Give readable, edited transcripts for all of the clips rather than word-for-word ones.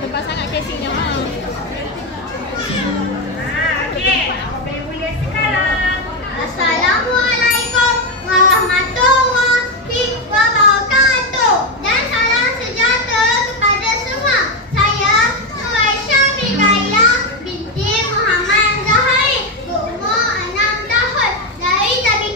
Tebal sangat casingnya. Assalamualaikum warahmatullahi wabarakatuh dan salam sejahtera kepada semua. Saya Nuaisyah Mikaela binti Muhammad Zahari berumur 6 tahun dari Tabi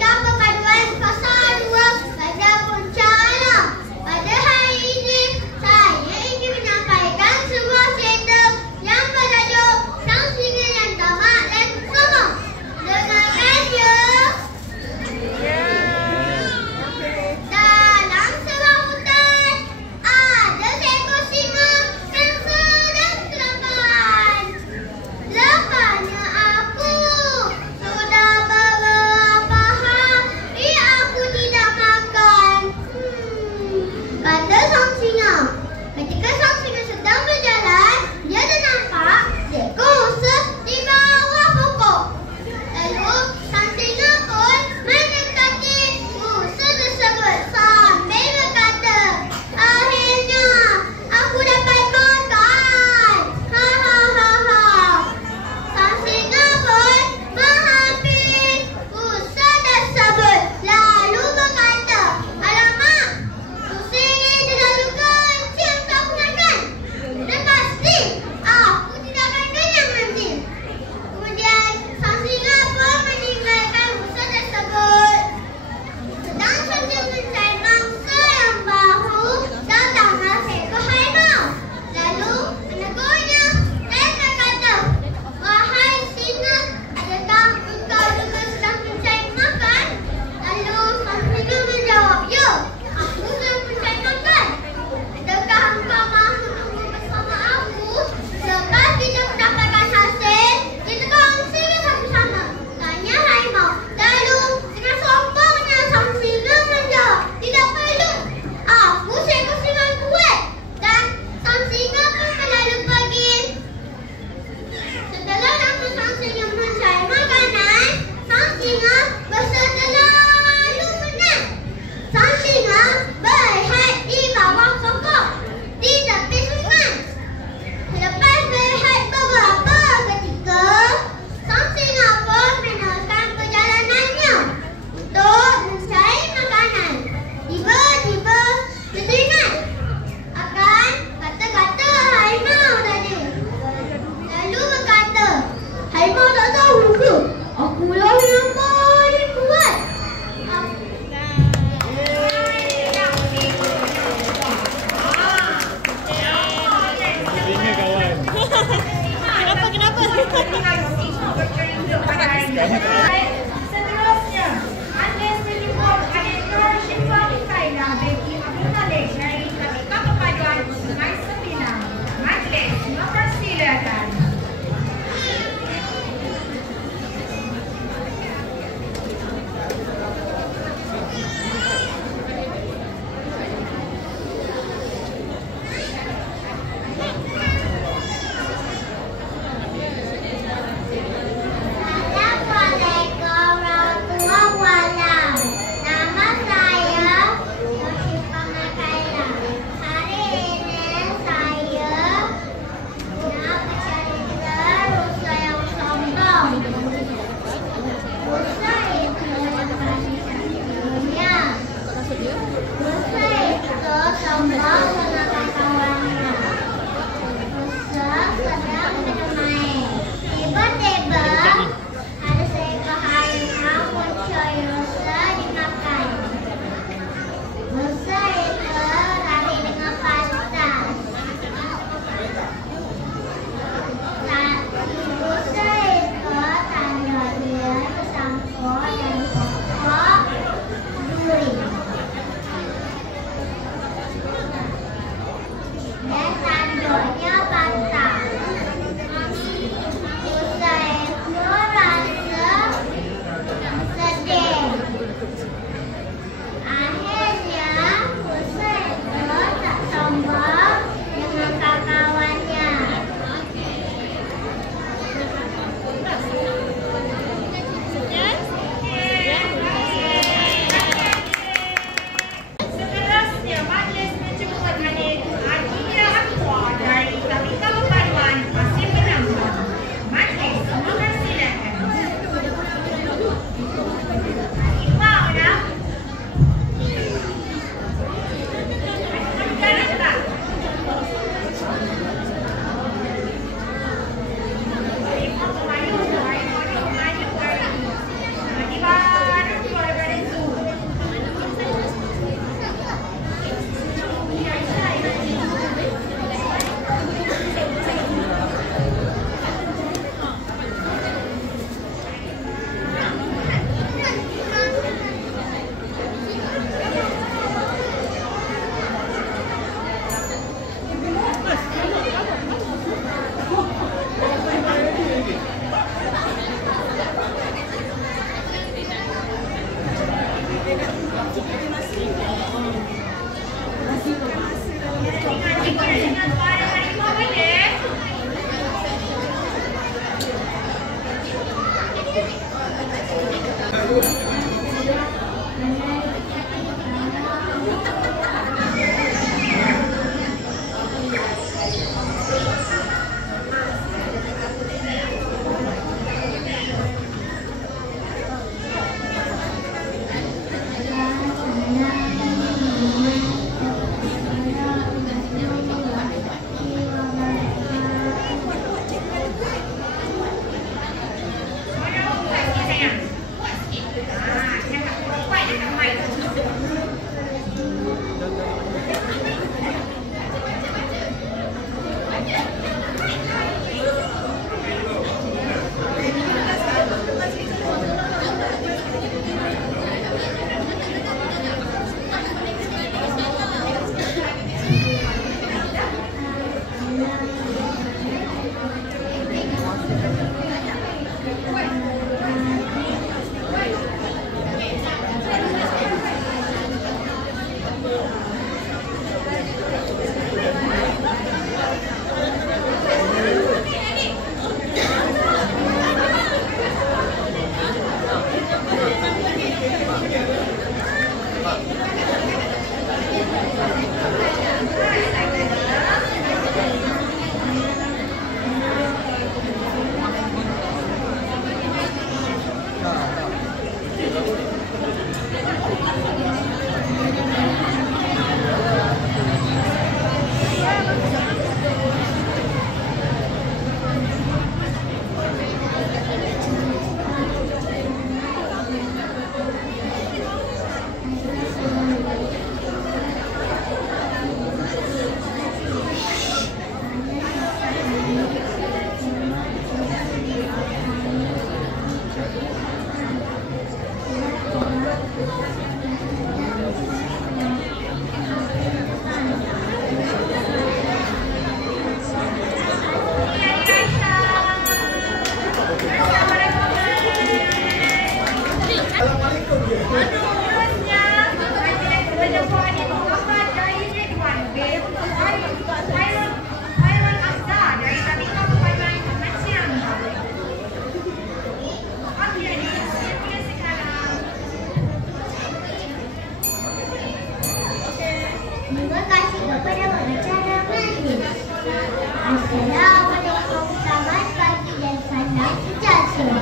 Assalamualaikum, selamat pagi dan salam sejahtera.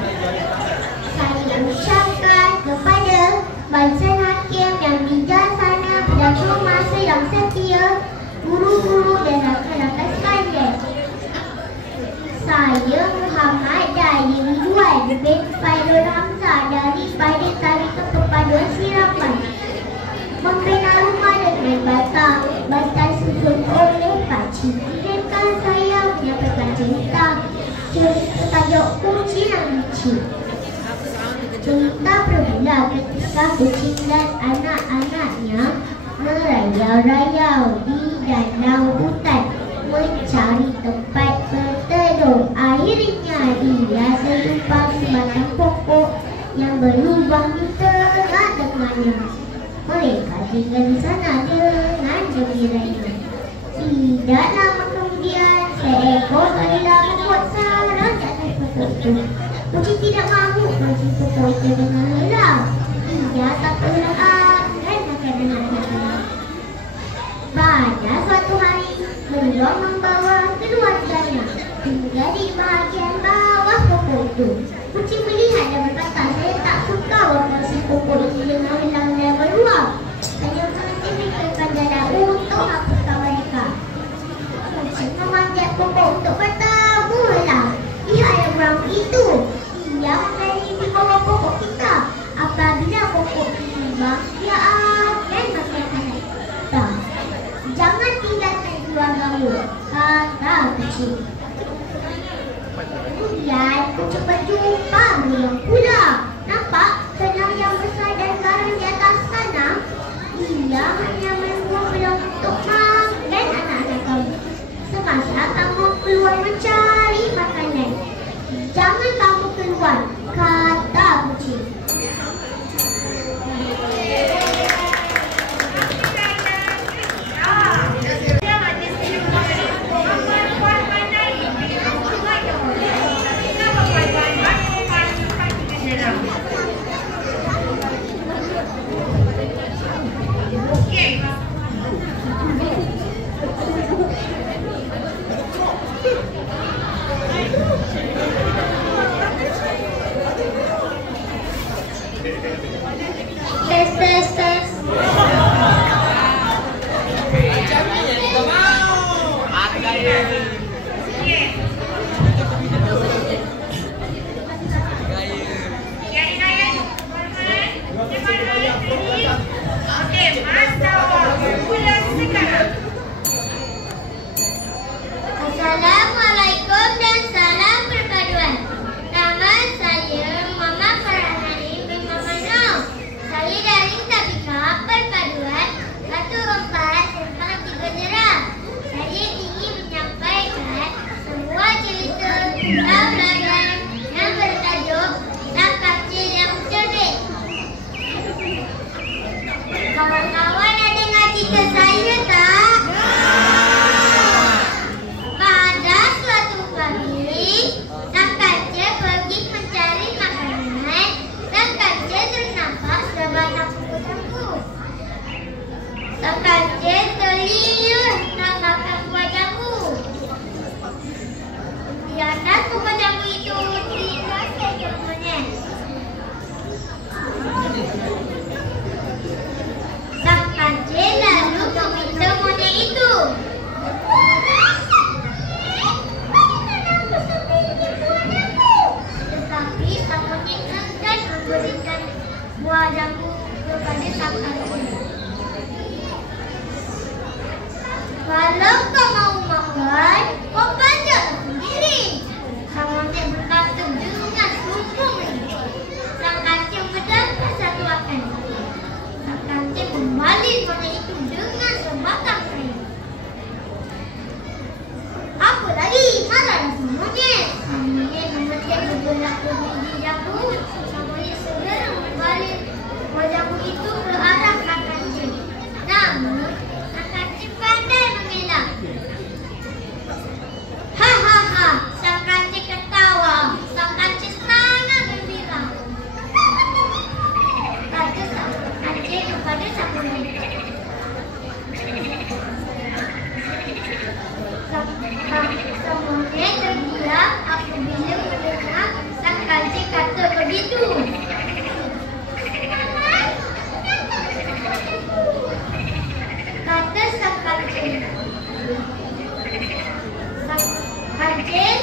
Saya ucapkan kepada Barisan Hakim yang bijaksana, pendamping masa yang setia, guru-guru dan rakan-rakan sekalian. Saya Muhammad Dali Ridwan bin Fairul Hamzah dari Badan Tarikan Perpaduan Siraman. Membina rumah dengan batang susun oleh Pakcik. Izinkan saya menyampaikan cerita tajuk kucing yang licik. Cerita bermula ketika kucing dan anak-anaknya merayau-rayau di danau hutan mencari tempat berteduh. Akhirnya dia terjumpa sebatang pokok yang berlubang di tengah-tengahnya. Mereka tinggal di sana dengan gembiranya. Tidak lama kemudian, seekor gorila membuat sarang di atas pokok itu. Kucing tidak mahu kucing pokok itu dengan lelah. Ia tak perlahan dan akan dengan hati. Pada suatu hari, beruang membawa keluarganya hingga di bahagian bawah pokok itu. Kucing melihat dan berkata, saya tak suka warna si pokok ini dengan hilang dan beruang. Saya menghentikan jalan untuk hapuskan mereka. Kucing memanjat pokok untuk bertemu lah. Lihat beruang itu. Ia mengenai di bawah pokok kita. Apabila pokok ini dia akan makan anak kita. Jangan tinggalkan keluargamu, kata kucing. Kemudian kucing berjumpa beruang pula. Nampak kenang yang besar dan garang di atas sana? Ia hanya membuang beruang untuk makan anak-anak kamu. Semasa kamu keluar mencari makanan, jangan kamu keluar, kata kucing. Tes, tes, tes. Assalamualaikum dan salam perpaduan. Nama saya Mama Farhanani bin Mama Nom. Saya dari Tabika Perpaduan Batu Rompas Simpang Tiga Jerah. Saya ingin menyampaikan sebuah cerita tauladan yang bertajuk Sang Kancil yang Cerdik. Kawan-kawan ada dengar cerita saya tak? Pada suatu pagi, Sang Kancil pergi mencari makanan. Sang Kancil ternampak sebatang buku jambu. Sang Kancil terliur nak makan buah jambu. Di atas buah jambu itu terlihat seekor monyet. Sang Kancil lalu meminta monyet itu. Tetapi sang monyet enggan memberikan buah jambu kepada Sang Kancil. Kalau kau mau makan, kau panjatlah sendiri. Sang monyet berkata dengan sombong. Sang Kancil mendapat satu akan. Sang Kancil membalik monyet itu dengan sebatang kayu. Apa lagi? Marahlah sang monyet. Sang monyet memetik beberapa biji jambu. Sang monyet segera membalik buah jambu itu ke arah Sang Kancil. Namun, Sang Kancil pandai mengelak. Hahaha, Sang Kancil ketawa. Sang Kancil sangat gembira. Kata Sang Kancil kepada sang monyet. Sang monyet terdiam apabila mendengar Sang Kancil kata begitu. Kata Sang Kancil. Sang Kancil.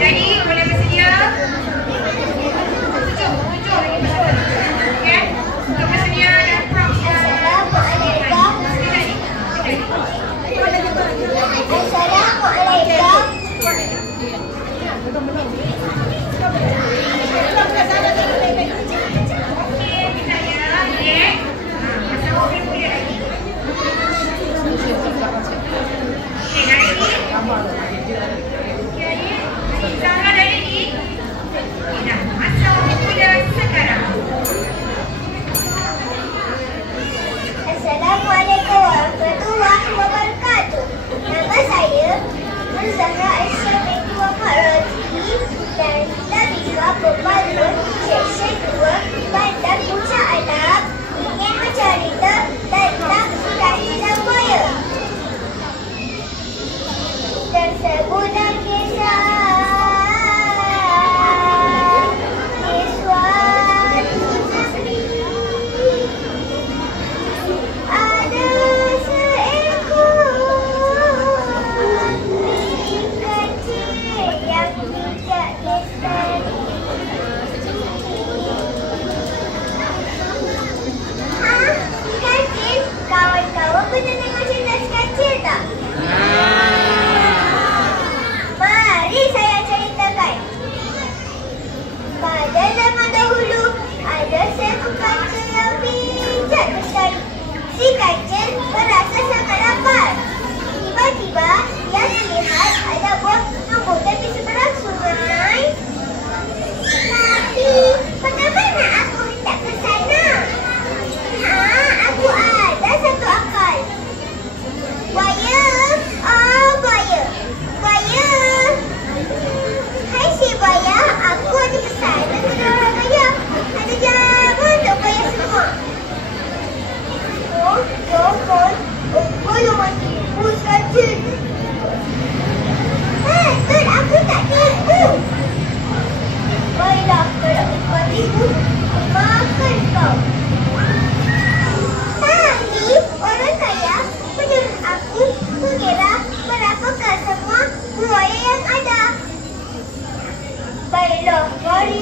Jadi boleh bersedia? Okey. Untuk bersedia dan prompt. Assalamualaikum. Assalamualaikum warahmatullahi wabarakatuh. Nama saya Zahra Aisyah binti Wahab Razli dan Tabika Perpaduan Seksyen 2 Bandar Puncak Alam ingin bercerita tentang Kancil Buaya. Tersebutan kisah di suatu negeri. Ada seekor kecil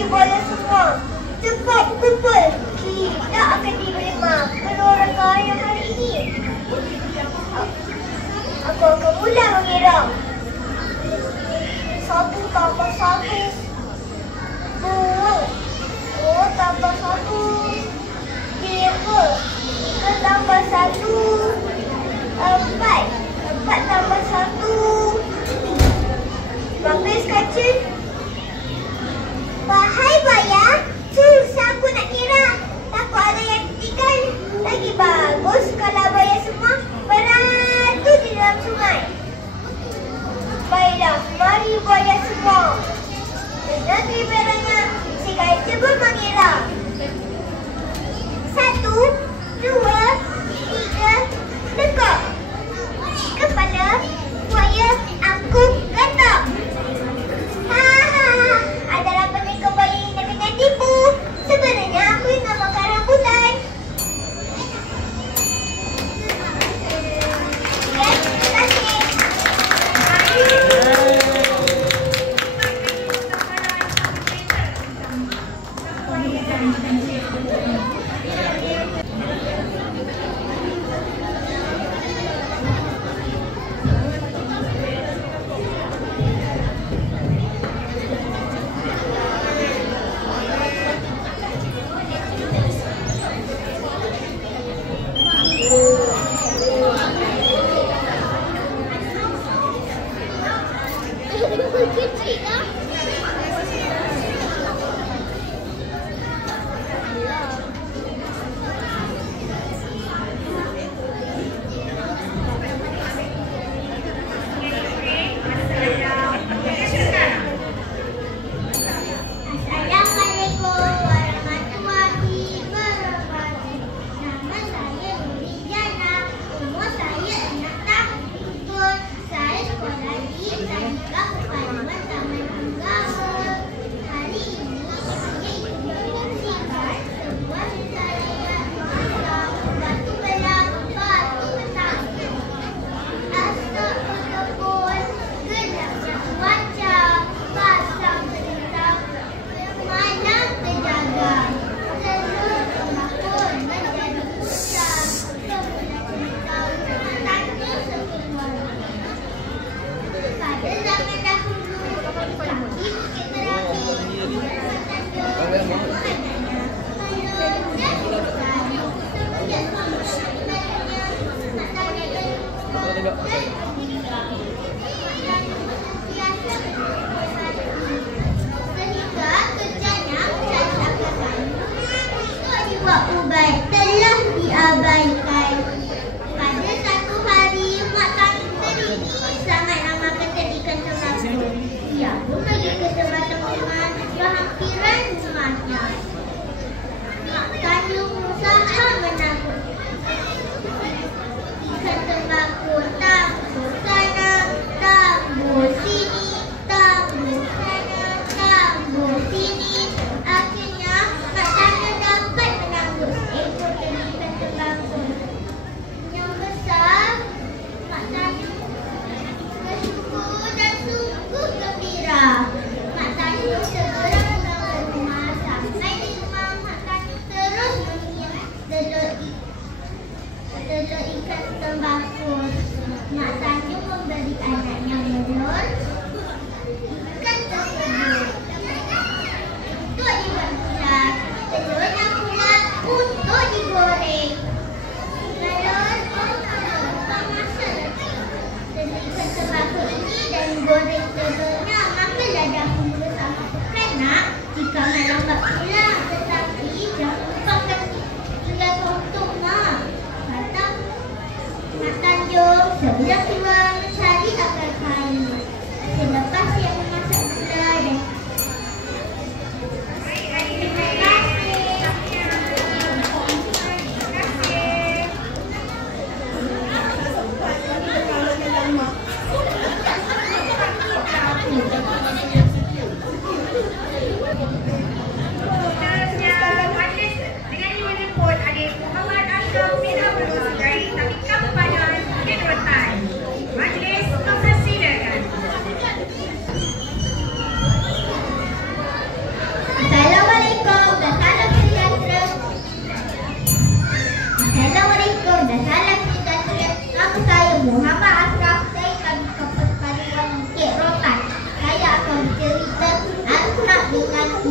buaya semua. Cepat kumpul. Kita akan diberi makan orang kaya hari ini. Aku akan mula mengira. 1 tambah 1. 2. 2 tambah 1. 3. 3 tambah 1. 4. 4 tambah 1. Bagus kecil. Wahai buaya, susah aku nak kira. Takut ada yang tinggal. Lagi bagus kalau buaya semua beradu di dalam sungai. Baiklah, mari buaya semua. Dengan gilirannya, sekali cuba mengira. 1, 2, 3, lekuk. Kepala buaya aku gatal. Adalah penekuk buaya yang nak kena tipu. Sebenarnya aku yang nak makan rambutan. Ya, terima kasih.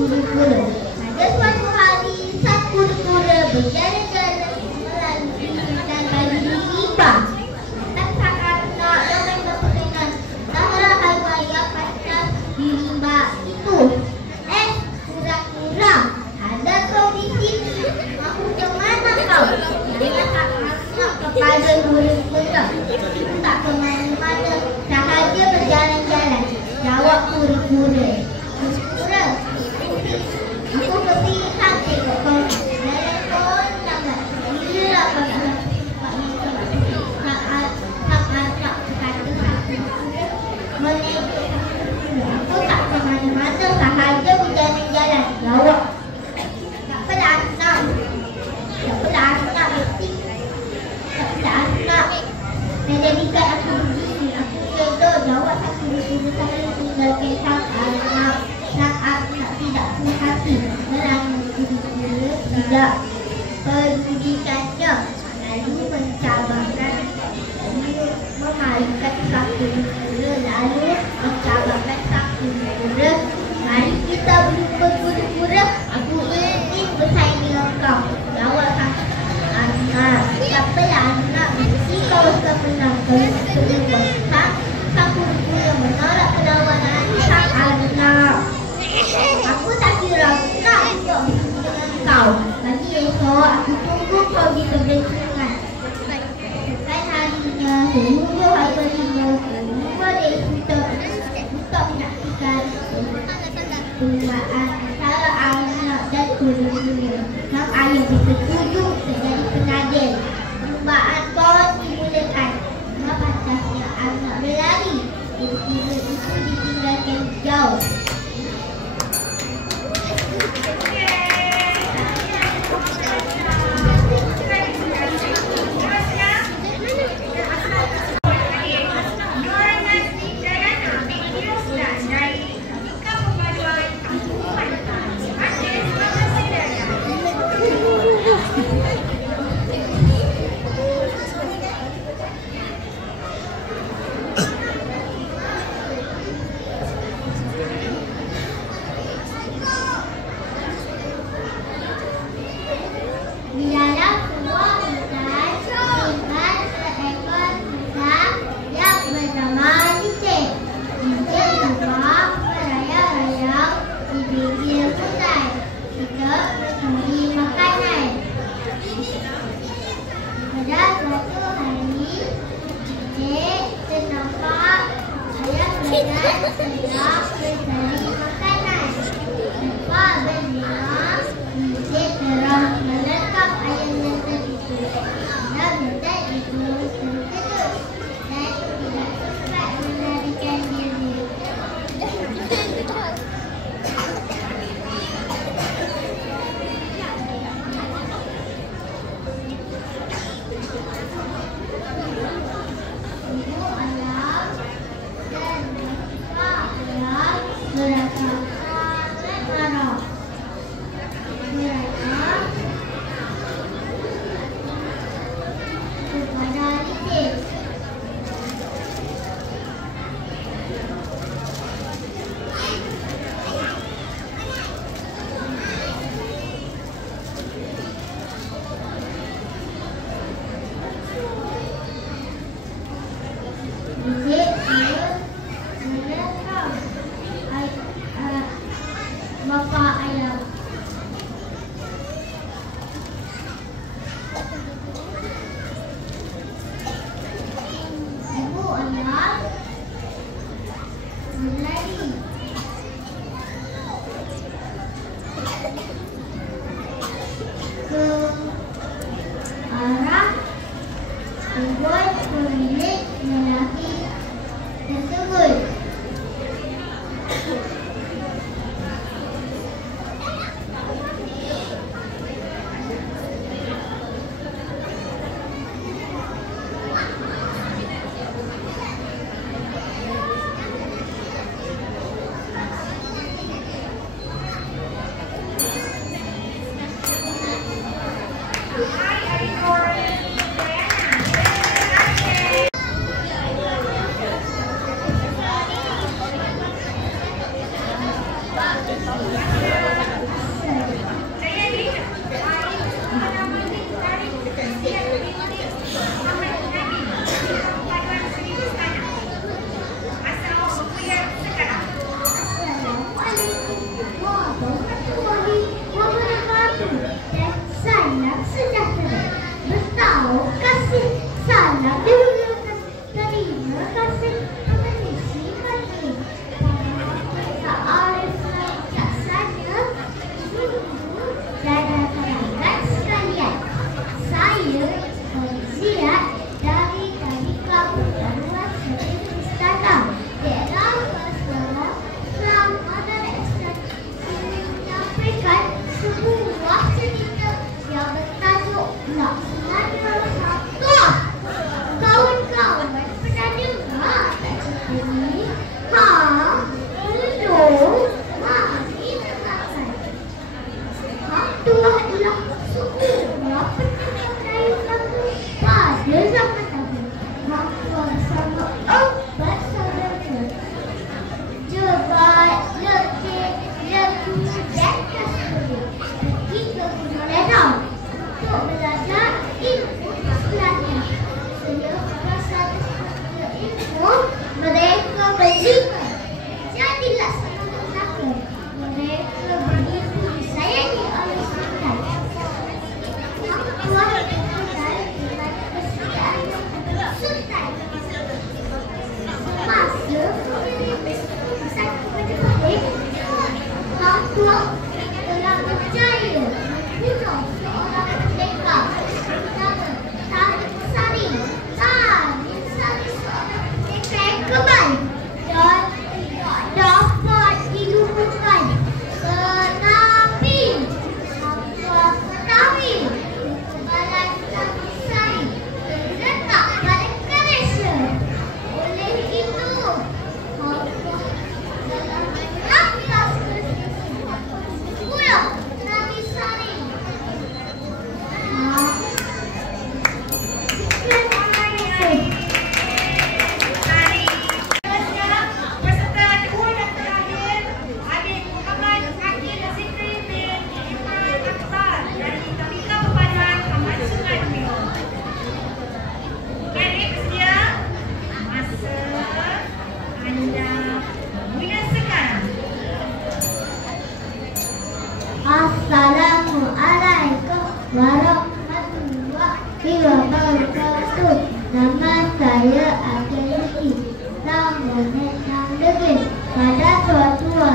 kura-kura. Pada suatu hari, sang kura-kura berjalan-jalan melalui hutan pagi rimba. Dan sang anak ramai berkenan Zahra haiwan yang pasal di rimba itu. Kura-kura, ada kau di sini? Mahu ke mana kau? Dengan tak anak kepada kura-kura. Tak ke mana-mana, sahaja berjalan-jalan. Jawab kura-kura. Kura-kura, aku kepilihan tengok kau. Jalan kau lambat. Bila kau nak tempat yang tempat tak kata menekuk aku tak ke mana-mana, sahaja berjalan-jalan. Jawab. Tak pada anak. Tak pada anak mesti. Tak pada anak. Menjadikan aku begini. Aku reda. Jawab tak kura-kura saya tinggalkan sang anak. Sang anak tidak puas hati. Kerana kura-kura tidak pedulikannya. Lalu mencabarkan, memalukan sang kura-kura. Lalu mencabarkan sang kura-kura. Mari kita berjumpa kura-kura. Aku ingin bersaing dengan kau. Jawab sang anak. Tak apalah anak. Mesti kau akan menang. Kalau sang kura-kura menolak penawaran sang anak. Aku tak kira nak untuk bersama dengan kau. Pagi esok aku tunggu kau di tepi sungai. Bukan harinya, tunggu hari kelima, tunggu dek kita untuk menyaksikan perlumbaan antara anak dan kura-kura. Sang ayah bersetuju terjadi pengadil. Perlumbaan pun dimulakan. Pantasnya anak berlari. Tiba-tiba itu ditinggalkan jauh. Di dalam sebuah hutan, tinggal seekor kuda yang bernama Licin. Licin terbang merayap-rayap di pinggir hutan. Kita mencari makanan. Pada suatu hari, Licin ternampak ayam berenang sedang mencari makanan. Tanpa berdengar, Licin terang menangkap ayam yang tertidur. Dan hutan itu terkejut dan tidak sempat melarikan diri. Ibu ayam dan bapak ayam merasa sangat marah. Mereka kepada Licin. Licin merekam bapak ayam. Ibu ayam berlari. Ke arah tujuan pemilik lelaki tersebut. Terima kasih.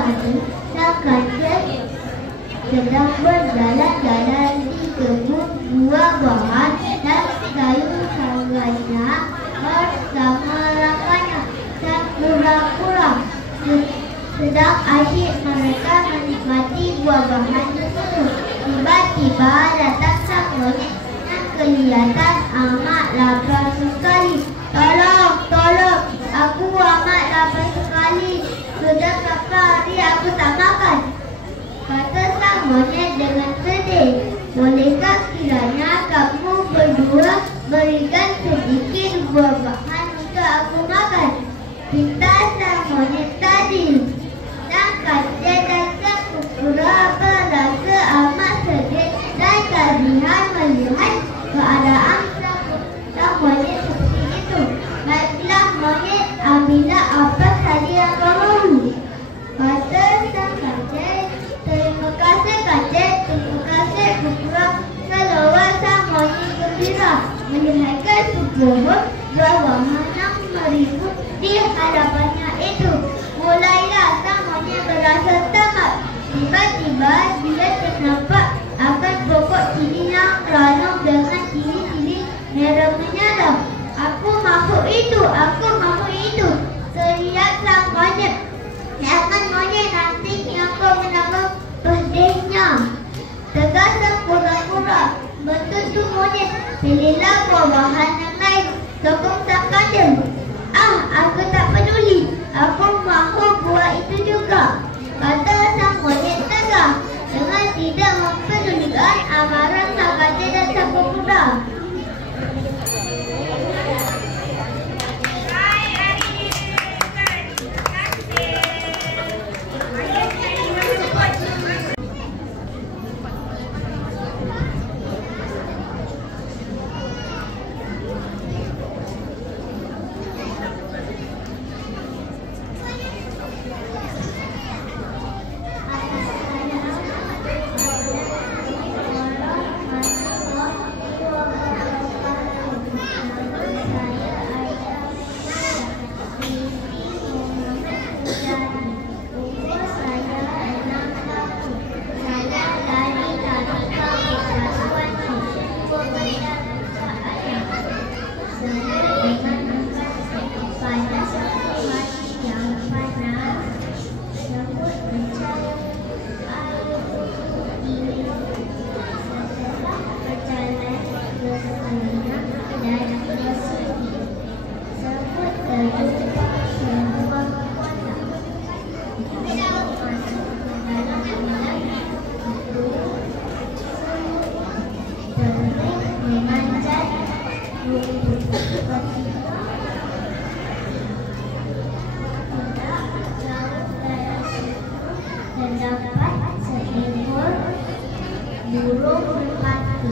hari sang kancil sedang berjalan-jalan di kebun buah-buahan dan sayur-sayurannya bersama rakannya dan kura-kura. Sedang asyik mereka menikmati buah-buahan tersebut. Tiba-tiba datang sang monyet yang kelihatan amat lapar sekali. Tolong, aku amat lapar sekali. Sudah berapa hari aku tak makan, kata sang monyet dengan sedih. Bolehkah kiranya kamu berdua berikan sedikit buah-buahan untuk aku makan? Pinta sang monyet tadi. Sang kancil dan sang kura berasa amat sedih dan kasihan melihat keadaan sang monyet seperti itu. Baiklah monyet, ambillah apa saja yang kau mahu, kata sang kancil. Terima kasih kancil, terima kasih kura. Seolah sang monyet gembira melihat sebuah buah-buahan yang meribut di hadapannya itu. Mulailah sang monyet berasa tamat. Tiba-tiba dia ternampak akan pokok cili yang ranum dengan cili-cili merah menyala. Aku mahu itu, teriak sang monyet. Jangan monyet, nanti kau menambah pedihnya, tegas sang kura-kura. Betul tu monyet, pilihlah buah-buahan yang lain, sokong sang kancil. Aku tak peduli, aku mahu buah itu juga, kata sang monyet tegas dengan tidak mempedulikan amarah sang kancil dan sang kura. Terdapat seekor burung merpati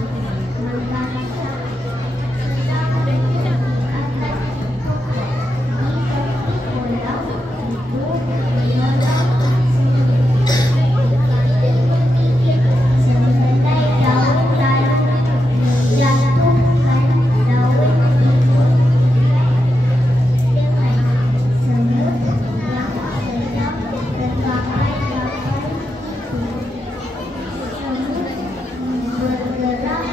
membangsa sedang berdiri di atas pokok di tepi pulau itu menolak sehelai daun layu menjatuhkan daun itu dengan semut yang sedang terbakai bergerak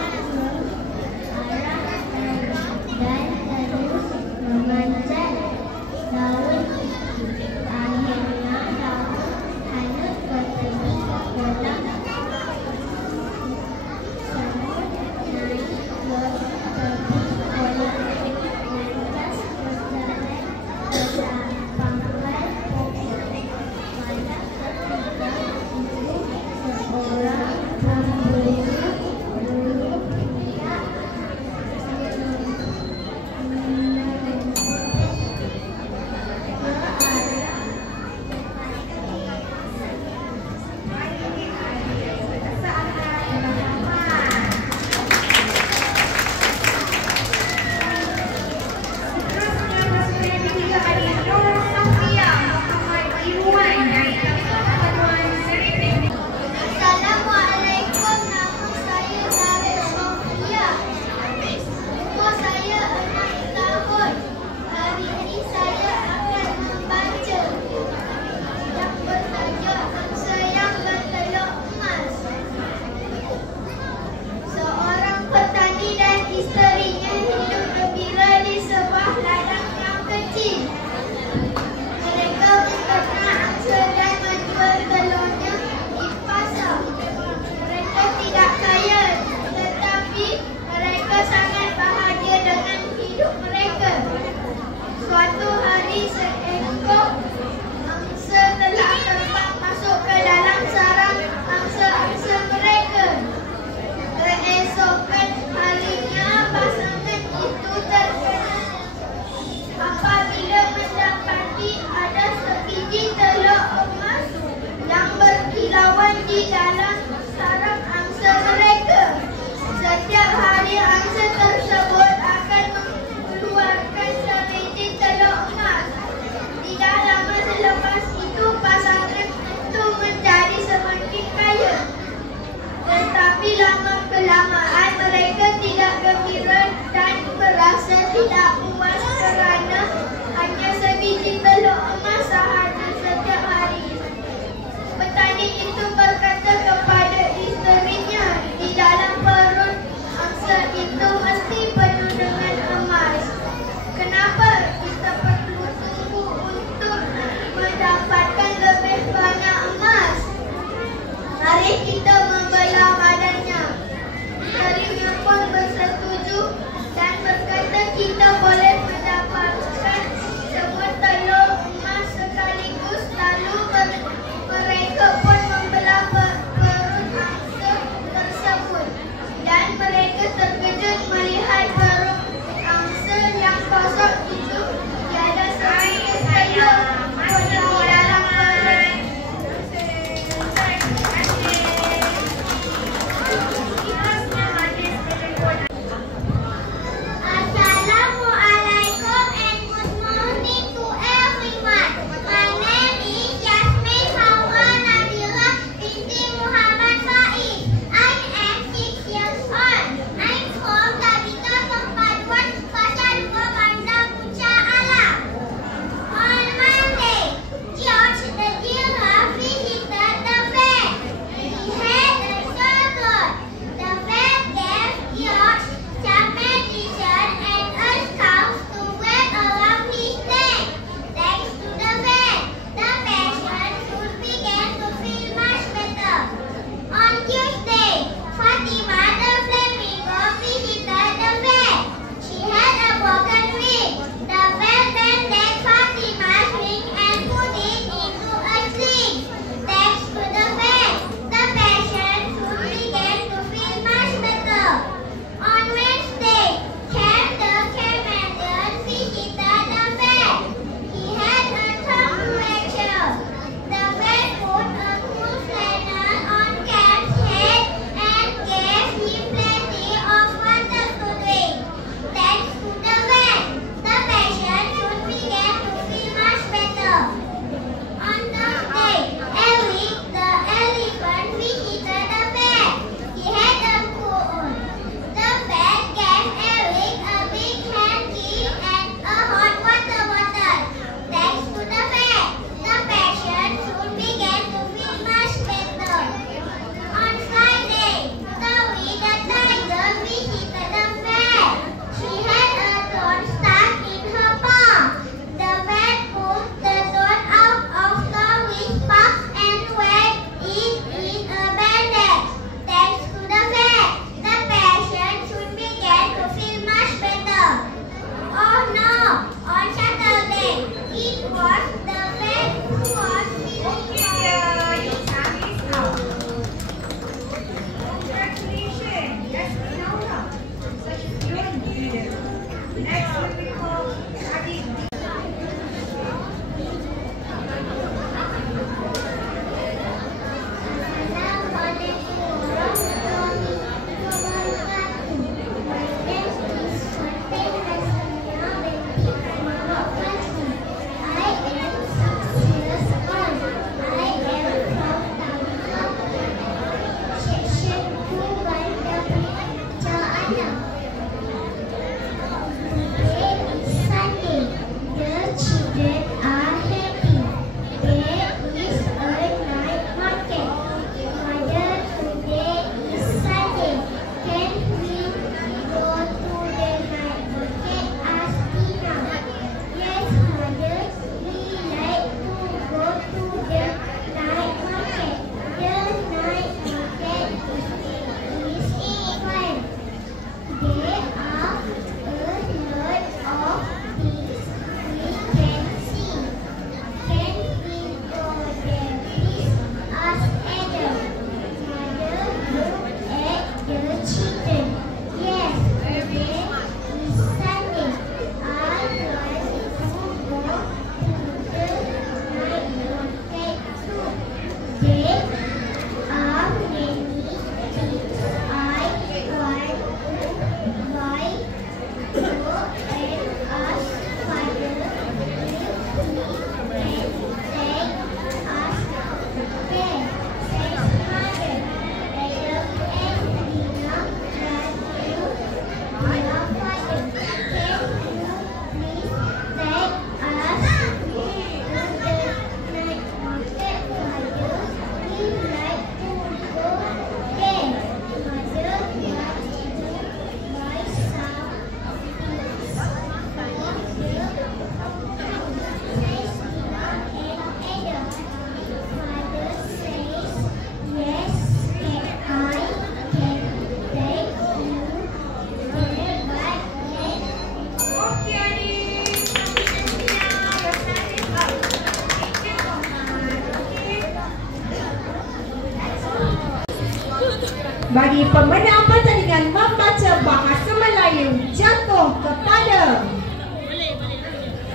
bagi pemenang pertandingan membaca bahasa Melayu jatuh kepada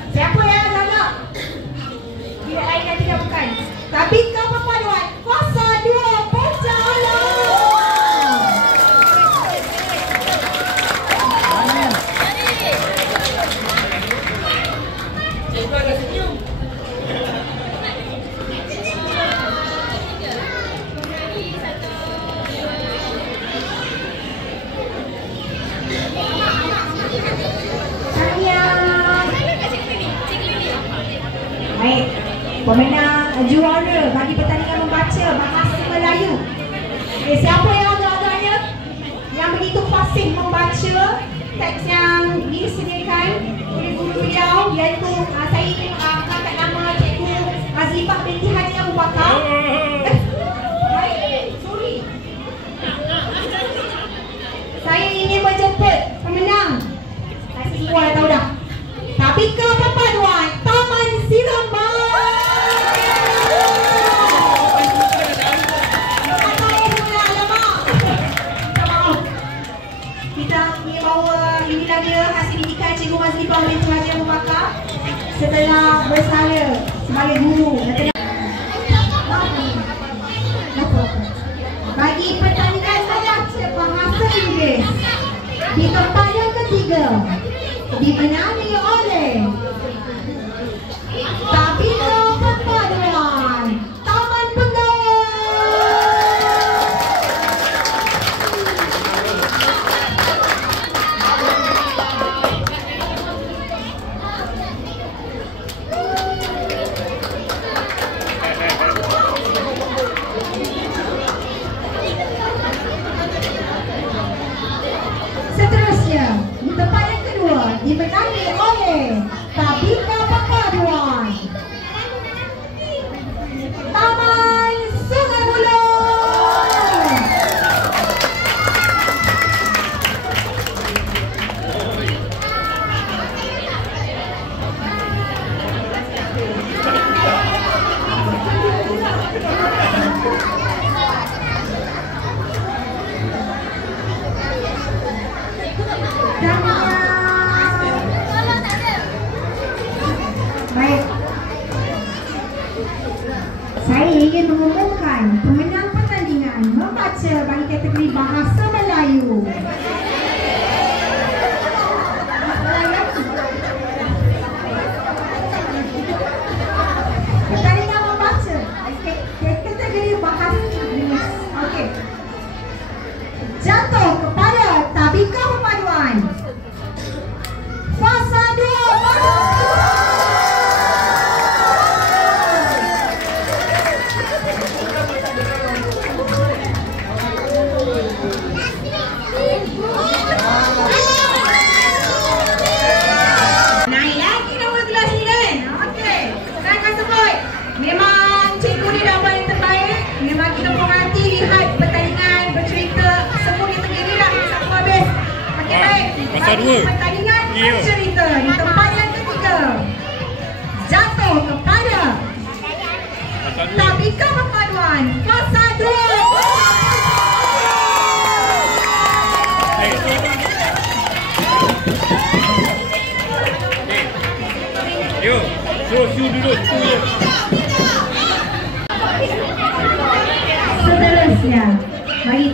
siapa yang agak? Tidak lain dan tidak bukan Tabika Perpaduan Fasa 2 Pecah Alam. Baik, pemenang juara bagi pertandingan membaca bahasa Melayu. Siapa yang agak-agaknya yang begitu fasih membaca teks yang disediakan oleh guru beliau, iaitu saya ingin angkat nama Cikgu Azifah binti Haji Abu Bakar. Baik, sorry. Saya ingin menjemput pemenang. Saya semua dah tahu dah. Tabika Perpaduan Taman Siraman. Kita ingin bawa inilah dia hasil didikan Cikgu Mazlifah binti Haji Abu Bakar setelah bersara sebagai guru. Bagi pertandingan membaca bahasa Inggeris di tempat yang ketiga dimenangi oleh Tabika Perpaduan Taman Penggau. Seterusnya di tempat yang kedua dimenangi oleh Tabika Perpaduan Taman Sungai Buloh. Baik, saya ingin mengumumkan pemenang pertandingan membaca bagi kategori bahasa Melayu. Pertandingan membaca kategori bahasa Inggeris. Okey. Jatuh kepada Tabika Perpaduan Fasa 2. Naik lagi nombor kelas ni kan? Okey, saya akan sebut. Memang cikgu ni dah paling terbaik. Memang kita penganti lihat pertandingan bercerita semua dia terdiri dah sampai habis. Okey, baik. Bagi pertandingan bercerita di tempat yang ketiga jatuh kepada Tabika Perpaduan Fasa 2. Yo, suruh duduk tu je. Seterusnya bagi